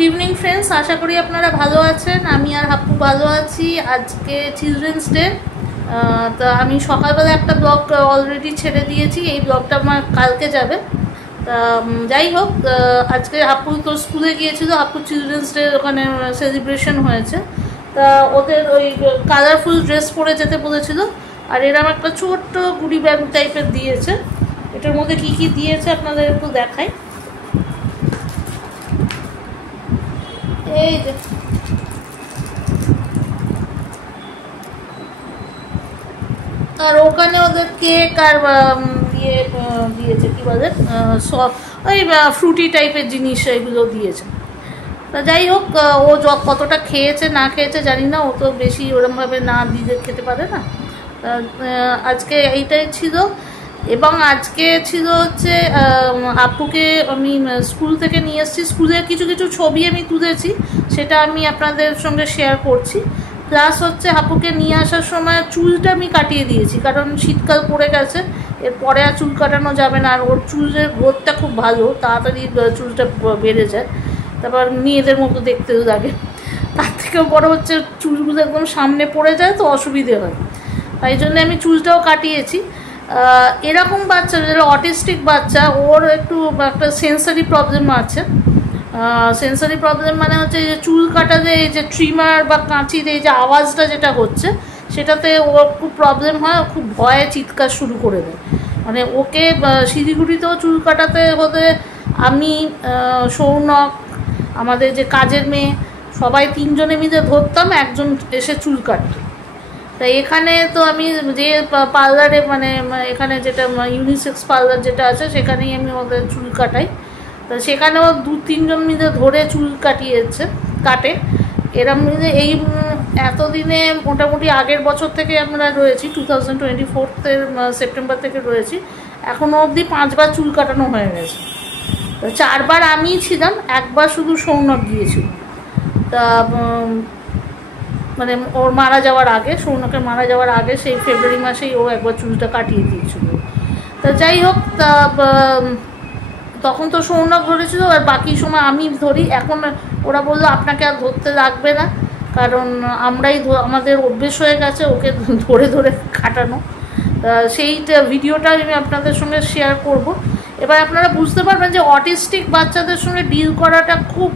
Good evening friends, আশা করি আপনারা ভালো আছেন। আমি আর হাপ্পু ভালো আছি। আজকে চিলড্রেন্স ডে। তো আমি সকালবেলা একটা ব্লগ অলরেডি ছেড়ে দিয়েছি, এই ব্লগটা আমার কালকে যাবে। তা যাই হোক, আজকে হাপ্পু তো স্কুলে গিয়েছিল, হাপ্পু চিলড্রেন্স ডে ওখানে সেলিব্রেশন হয়েছে। তা ওদের ওই কালারফুল ড্রেস পরে যেতে বলেছিল, আর এরকম একটা ছোট্ট গুডি ব্যাগ টাইপের দিয়েছে। এটার মধ্যে কি কি দিয়েছে আপনাদের একটু দেখাই। এই যে আর ওখানে ওদের কেক আর ইয়ে দিয়েছে, কি বলে ওই ফ্রুটি টাইপের জিনিস এগুলো দিয়েছে। তা যাই হোক, ও কতটা খেয়েছে না খেয়েছে জানি না, ও তো বেশি ওরমভাবে না দিয়ে খেতে পারে না। আজকে এইটাই ছিল। এবং আজকে ছিল হচ্ছে আপুকে আমি স্কুল থেকে নিয়ে এসেছি। স্কুলের কিছু কিছু ছবি আমি তুলেছি, সেটা আমি আপনাদের সঙ্গে শেয়ার করছি। প্লাস হচ্ছে আপুকে নিয়ে আসার সময় চুলটা আমি কাটিয়ে দিয়েছি, কারণ শীতকাল পড়ে গেছে, এরপরে আর চুল কাটানো যাবে না। আর ওর চুলের গ্রোথটা খুব ভালো, তাড়াতাড়ি চুলটা বেড়ে যায়, তারপর মেয়েদের মতো দেখতেও লাগে। তার থেকেও বড় হচ্ছে চুলগুলো একদম সামনে পড়ে যায়, তো অসুবিধে হয়। তাই জন্য আমি চুলটাও কাটিয়েছি। এরকম বাচ্চা যারা অটিস্টিক বাচ্চা, ওর একটু একটা সেন্সারি প্রবলেম আছে। সেন্সারি প্রবলেম মানে হচ্ছে যে চুল কাটাতে এই যে ট্রিমার বা কাঁচির এই যে আওয়াজটা যেটা হচ্ছে, সেটাতে ওর খুব প্রবলেম হয়, খুব ভয়ে চিৎকার শুরু করে দেয়। মানে ওকে শিলিগুড়িতেও চুল কাটাতে হতে আমি, সৌনক, আমাদের যে কাজের মেয়ে, সবাই তিনজনে মিলে ধরতাম, একজন এসে চুল কাটত। তাই এখানে তো আমি যে পার্লারে মানে এখানে যেটা ইউনিসেক্স পার্লার যেটা আছে, সেখানেই আমি ওদের চুল কাটাই। তো সেখানেও 2-3 জন মিলে ধরে চুল কাটে। এরম মিলে এই এতদিনে মোটামুটি আগের বছর থেকে আমরা রয়েছি, 2024 সেপ্টেম্বর থেকে রয়েছি, এখনও অবধি 5বার চুল কাটানো হয়ে গেছে। তো 4বার আমিই ছিলাম, একবার শুধু সৌনক গিয়েছিল। তা মানে ওর মারা যাওয়ার আগে, সৌনকের মারা যাওয়ার আগে সেই ফেব্রুয়ারি মাসেই ও একবার চুলটা কাটিয়ে দিয়েছিল। তা যাই হোক, তা তখন তো সৌনক ধরেছিল, আর বাকি সময় আমি ধরি। এখন ওরা বললো আপনাকে আর ধরতে লাগবে না, কারণ আমরাই আমাদের অভ্যেস হয়ে গেছে ওকে ধরে ধরে কাটানো। সেইটা ভিডিওটা আমি আপনাদের সঙ্গে শেয়ার করব। এবার আপনারা বুঝতে পারবেন যে অটিস্টিক বাচ্চাদের সঙ্গে ডিল করাটা খুব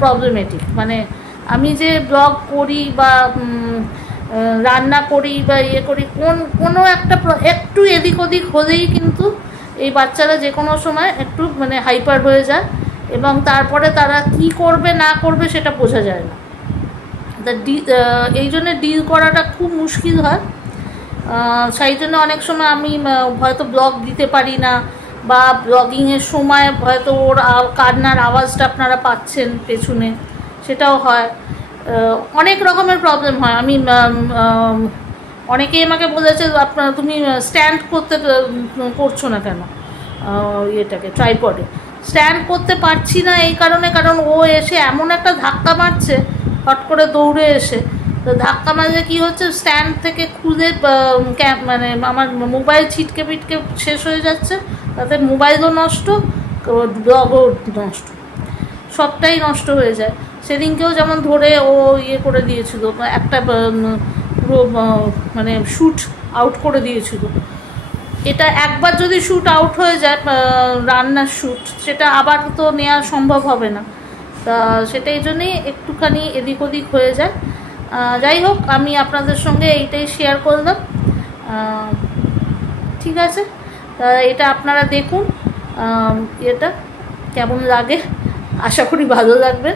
প্রবলেমেটিক। মানে আমি যে ব্লগ করি বা রান্না করি বা ইয়ে করি, কোনো একটু এদিক ওদিক হলেই কিন্তু এই বাচ্চারা যে কোনো সময় একটু মানে হাইপার হয়ে যায়, এবং তারপরে তারা কি করবে না করবে সেটা বোঝা যায় না। তা এই জন্য ডিল করাটা খুব মুশকিল হয়। সেই জন্য অনেক সময় আমি হয়তো ব্লগ দিতে পারি না, বা ব্লগিংয়ের সময় হয়তো ওর কান্নার আওয়াজটা আপনারা পাচ্ছেন পেছনে, সেটাও হয়। অনেক রকমের প্রবলেম হয়। আমি অনেকেই আমাকে বলেছে তুমি স্ট্যান্ড করছো না কেন ইয়েটাকে, ট্রাইপডে স্ট্যান্ড করতে পারছি না এই কারণে, কারণ ও এসে এমন একটা ধাক্কা মারছে, হট করে দৌড়ে এসে। তো ধাক্কা মারলে কী হচ্ছে, স্ট্যান্ড থেকে খুলে মানে আমার মোবাইল ছিটকে পিটকে শেষ হয়ে যাচ্ছে, তাতে মোবাইলও নষ্ট, ব্লগও নষ্ট, সবটাই নষ্ট হয়ে যায়। সেদিনকেও যেমন ধরে ও ইয়ে করে দিয়েছিল, একটা পুরো মানে শ্যুট আউট করে দিয়েছিল। এটা একবার যদি শ্যুট আউট হয়ে যায়, রান্নার শ্যুট, সেটা আবার তো নেওয়া সম্ভব হবে না। তা সেটাই জন্যই একটুখানি এদিক ওদিক হয়ে যায়। যাই হোক, আমি আপনাদের সঙ্গে এইটাই শেয়ার করলাম। ঠিক আছে, তা এটা আপনারা দেখুন, এটা কেমন লাগে, আশা করি ভালো লাগবে।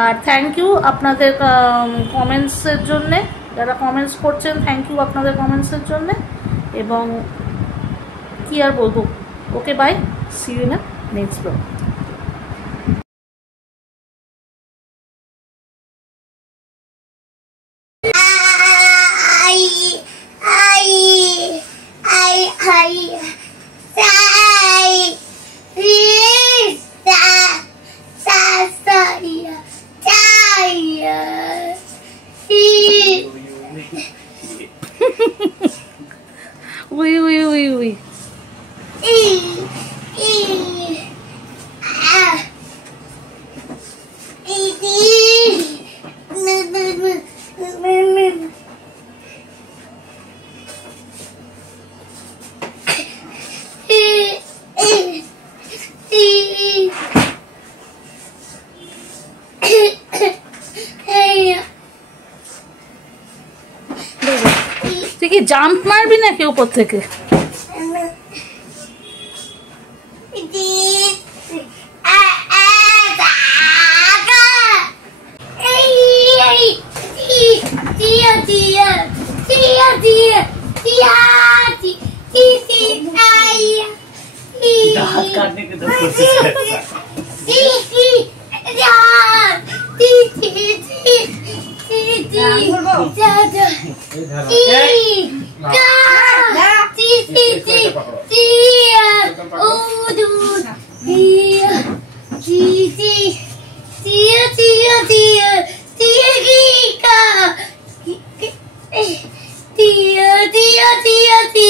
আর থ্যাংক ইউ আপনাদের কমেন্টসের জন্যে, যারা কমেন্টস করছেন, থ্যাংক ইউ আপনাদের কমেন্টসের জন্যে। এবং কি আর বলবো, okay bye, see you in a next blog. Uy, uy, uy, uy. তুই কি জাম্প মারবি নাকি উপর থেকে? Tia,